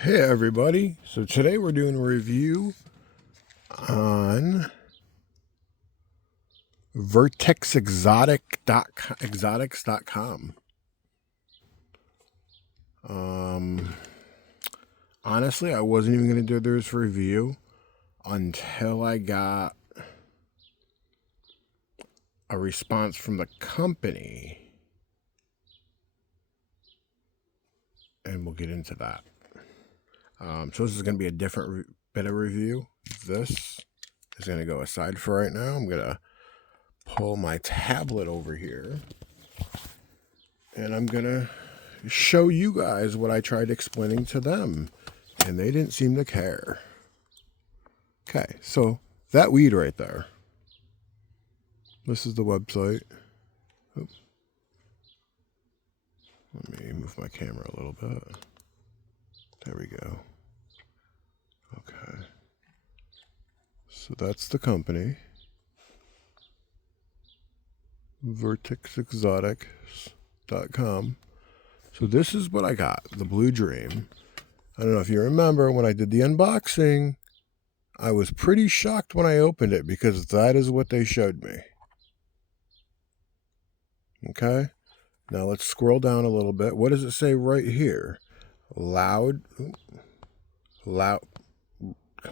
Hey everybody, so today we're doing a review on vertexexotics.com. Honestly, I wasn't even going to do this review until I got a response from the company, and we'll get into that. So this is going to be a different bit of review. This is going to go aside for right now. I'm going to pull my tablet over here, and I'm going to show you guys what I tried explaining to them, and they didn't seem to care. Okay, so that weed right there, this is the website. Oops. Let me move my camera a little bit. There we go. Okay. So that's the company. vertexexotics.com. So this is what I got, the Blue Dream. I don't know if you remember when I did the unboxing, I was pretty shocked when I opened it because that is what they showed me. Okay, now let's scroll down a little bit. What does it say right here? Loud, come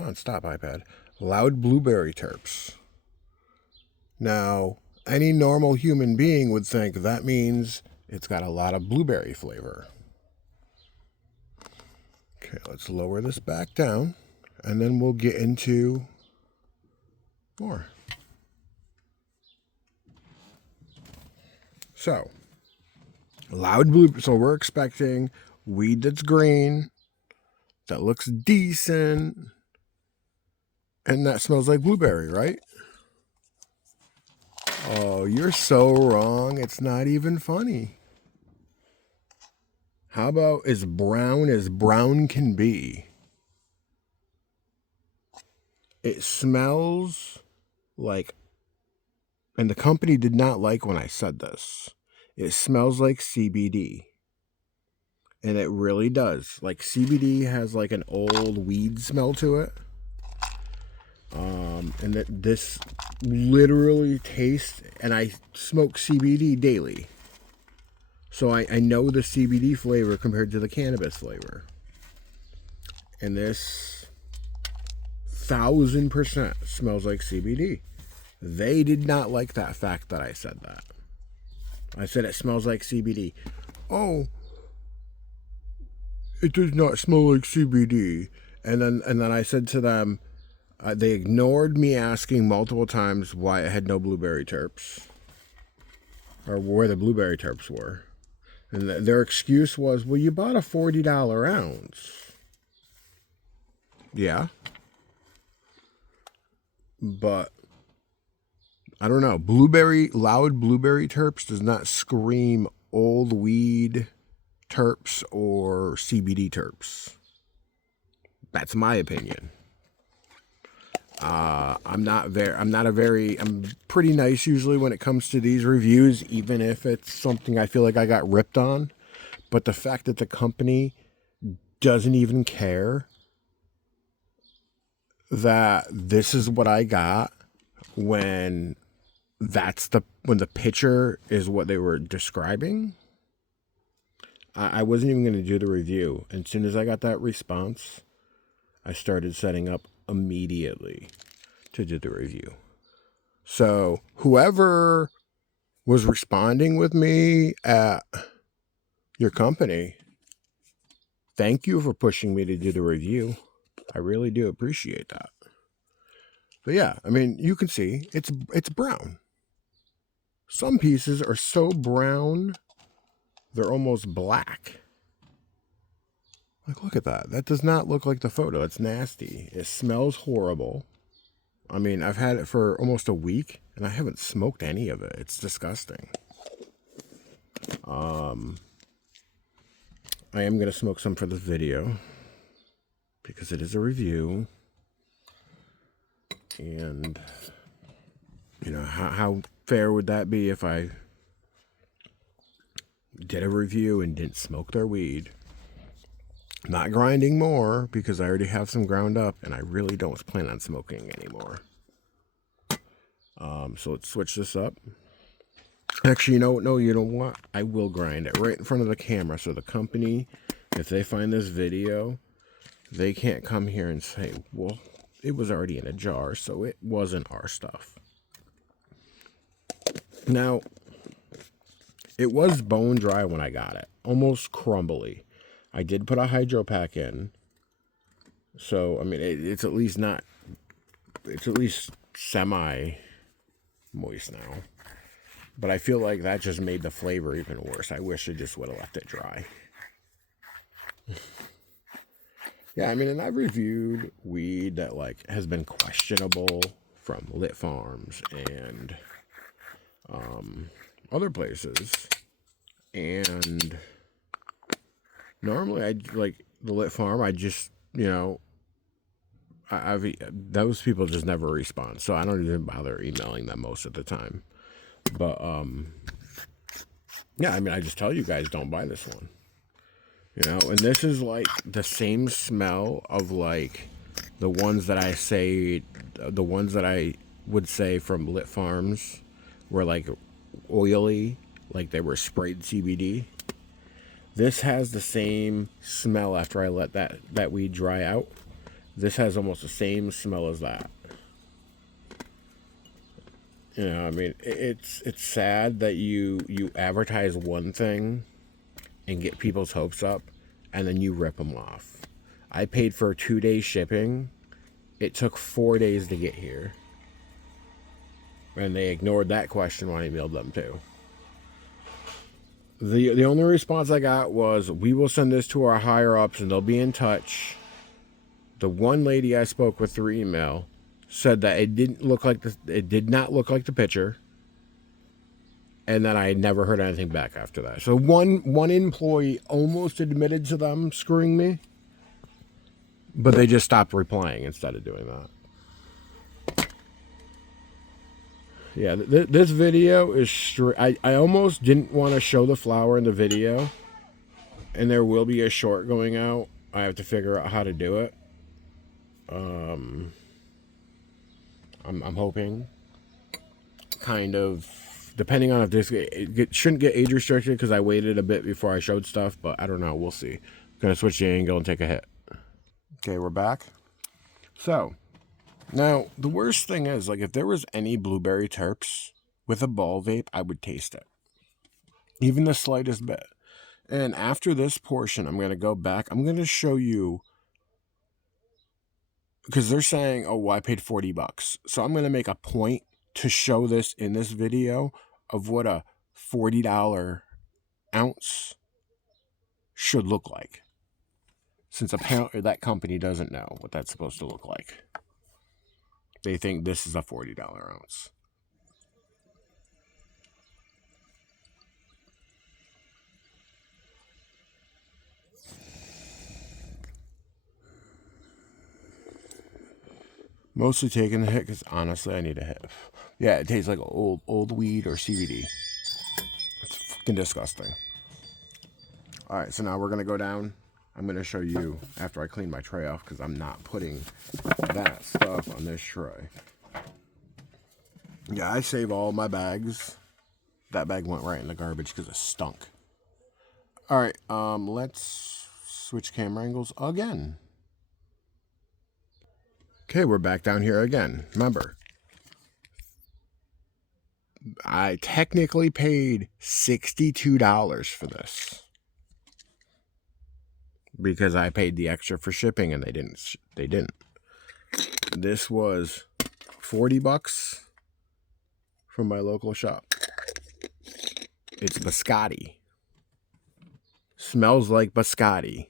on, stop iPad. Loud blueberry terps. Now, any normal human being would think that means it's got a lot of blueberry flavor. Okay, let's lower this back down, and then we'll get into more. So, loud blue. So we're expecting weed that's green, that looks decent, and that smells like blueberry, right? Oh, you're so wrong. It's not even funny. How about as brown can be? It smells like, and the company did not like when I said this, it smells like CBD. And it really does. Like, CBD has like an old weed smell to it. And that this literally tastes, and I smoke CBD daily. So I know the CBD flavor compared to the cannabis flavor. And this 1000% smells like CBD. They did not like that fact that I said that. I said it smells like CBD. Oh, it does not smell like CBD. And then I said to them, they ignored me asking multiple times why it had no blueberry terps, or where the blueberry terps were. And their excuse was, well, you bought a $40 ounce. Yeah. But I don't know. Loud blueberry terps does not scream old weed terps or CBD terps. That's my opinion. I'm pretty nice usually when it comes to these reviews, even if it's something I feel like I got ripped on. But the fact that the company doesn't even care that this is what I got when the picture is what they were describing. I wasn't even going to do the review. As soon as I got that response, I started setting up immediately to do the review. So whoever was responding with me at your company, thank you for pushing me to do the review. I really do appreciate that. But yeah, I mean, you can see it's brown. Some pieces are so brown, they're almost black. Like, look at that. That does not look like the photo. It's nasty. It smells horrible. I mean, I've had it for almost a week, and I haven't smoked any of it. It's disgusting. I am going to smoke some for this video, because it is a review. And, you know, how fair would that be if I did a review and didn't smoke their weed? Not grinding more because I already have some ground up and I really don't plan on smoking anymore. So let's switch this up. Actually, no, you know what? I will grind it right in front of the camera so the company, if they find this video, they can't come here and say, well, it was already in a jar, so it wasn't our stuff. Now, it was bone dry when I got it, almost crumbly. I did put a hydro pack in, so I mean it's at least not, it's at least semi moist now. But I feel like that just made the flavor even worse. I wish I just would have left it dry. Yeah, I mean, and I've reviewed weed that like has been questionable from lit farms and other places, and normally I like the lit farm. I just, you know, I've those people just never respond, so I don't even bother emailing them most of the time. But yeah, I mean, I just tell you guys don't buy this one. You know, and this is like the same smell of like the ones that I say, the ones that I would say from lit farms were like oily, like they were sprayed CBD. This has the same smell after I let that weed dry out. This has almost the same smell as that. You know, I mean, it's sad that you advertise one thing and get people's hopes up, and then you rip them off. I paid for 2 days shipping. It took 4 days to get here. And they ignored that question when I emailed them too. The only response I got was, we will send this to our higher ups and they'll be in touch. The one lady I spoke with through email said that it did not look like the picture. And then I never heard anything back after that. So one employee almost admitted to them screwing me, but they just stopped replying instead of doing that. Yeah, this video is I almost didn't want to show the flower in the video, and there will be a short going out. I have to figure out how to do it. I'm hoping, kind of, depending on if this it shouldn't get age restricted because I waited a bit before I showed stuff, but I don't know. We'll see. Gonna switch the angle and take a hit. Okay, we're back. So now the worst thing is, like, if there was any blueberry terps with a ball vape, I would taste it, even the slightest bit. And after this portion, I'm gonna go back. I'm gonna show you, because they're saying, oh, well, I paid $40. So I'm gonna make a point to show this in this video of what a $40 ounce should look like, since apparently that company doesn't know what that's supposed to look like. They think this is a $40 ounce. Mostly taking the hit because honestly I need a hit. Yeah, it tastes like old weed or CBD. It's fucking disgusting. Alright, so now we're gonna go down. I'm gonna show you after I clean my tray off, because I'm not putting that stuff on this tray. Yeah, I save all my bags. That bag went right in the garbage because it stunk. Alright, let's switch camera angles again. Okay, we're back down here again. Remember, I technically paid $62 for this because I paid the extra for shipping and they didn't. This was $40 from my local shop. It's biscotti. Smells like biscotti.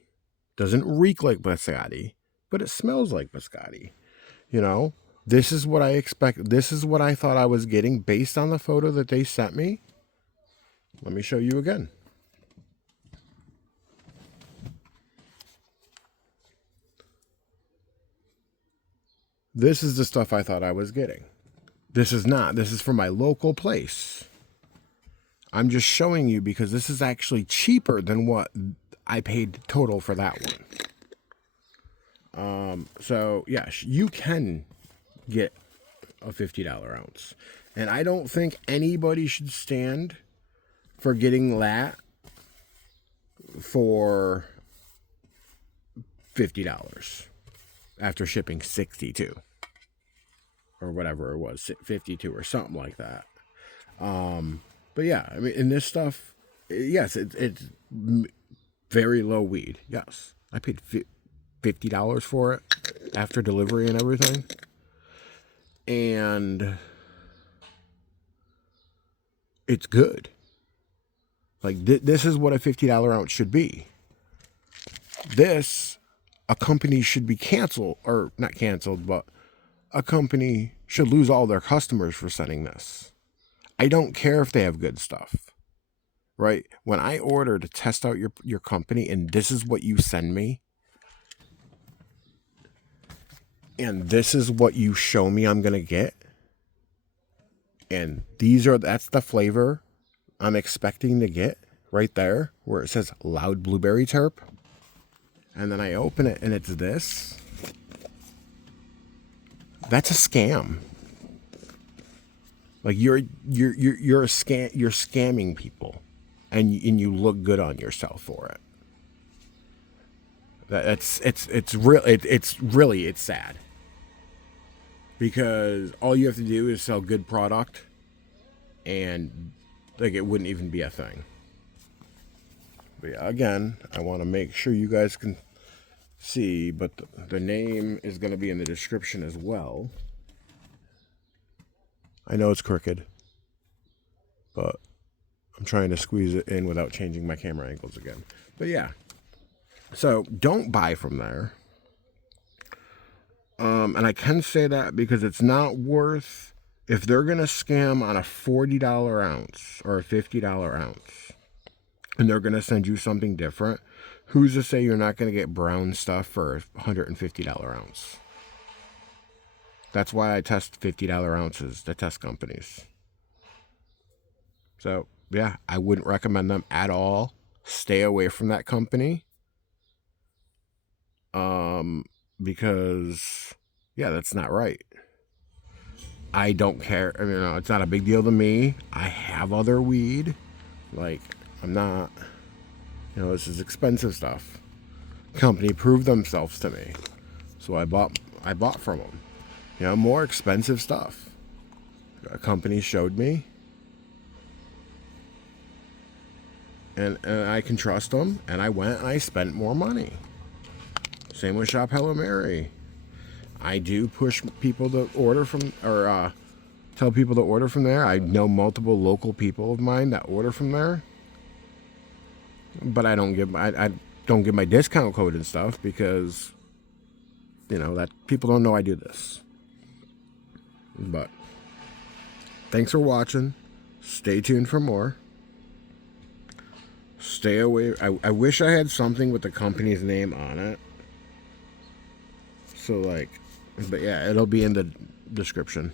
Doesn't reek like biscotti, but it smells like biscotti. You know, this is what I expect. This is what I thought I was getting based on the photo that they sent me. Let me show you again. This is the stuff I thought I was getting. This is not. This is from my local place. I'm just showing you because this is actually cheaper than what I paid total for that one. So yes, you can get a $50 ounce. And I don't think anybody should stand for getting that for $50 after shipping 62 or whatever it was, 52 or something like that. But yeah, I mean, in this stuff, yes, it's very low weed. Yes, I paid $50 for it after delivery and everything. And it's good. Like, this is what a $50 ounce should be. This, a company should be canceled, or not canceled, but a company should lose all their customers for sending this. I don't care if they have good stuff, right? When I order to test out your company and this is what you send me, and this is what you show me I'm going to get, and that's the flavor I'm expecting to get right there where it says loud blueberry terp, and then I open it and it's this, that's a scam. Like you're scamming people, and you look good on yourself for it. It's really sad, because all you have to do is sell good product, and like it wouldn't even be a thing. But yeah, again, I want to make sure you guys can see, but the name is going to be in the description as well. I know it's crooked, but I'm trying to squeeze it in without changing my camera angles again. But yeah, so don't buy from there. And I can say that because it's not worth, if they're going to scam on a $40 ounce or a $50 ounce, and they're going to send you something different, who's to say you're not going to get brown stuff for a $150 ounce? That's why I test $50 ounces to test companies. So, yeah, I wouldn't recommend them at all. Stay away from that company. Because, yeah, that's not right. I don't care. I mean, it's not a big deal to me. I have other weed. Like, I'm not, this is expensive stuff. Company proved themselves to me. So I bought from them. More expensive stuff. A company showed me. And I can trust them. And I went and I spent more money. Same with Shop Hello Mary. I do push people to order from, or tell people to order from there. I know multiple local people of mine that order from there. But I don't give my discount code and stuff because, that people don't know I do this. But thanks for watching. Stay tuned for more. Stay away. I wish I had something with the company's name on it. So but yeah, it'll be in the description.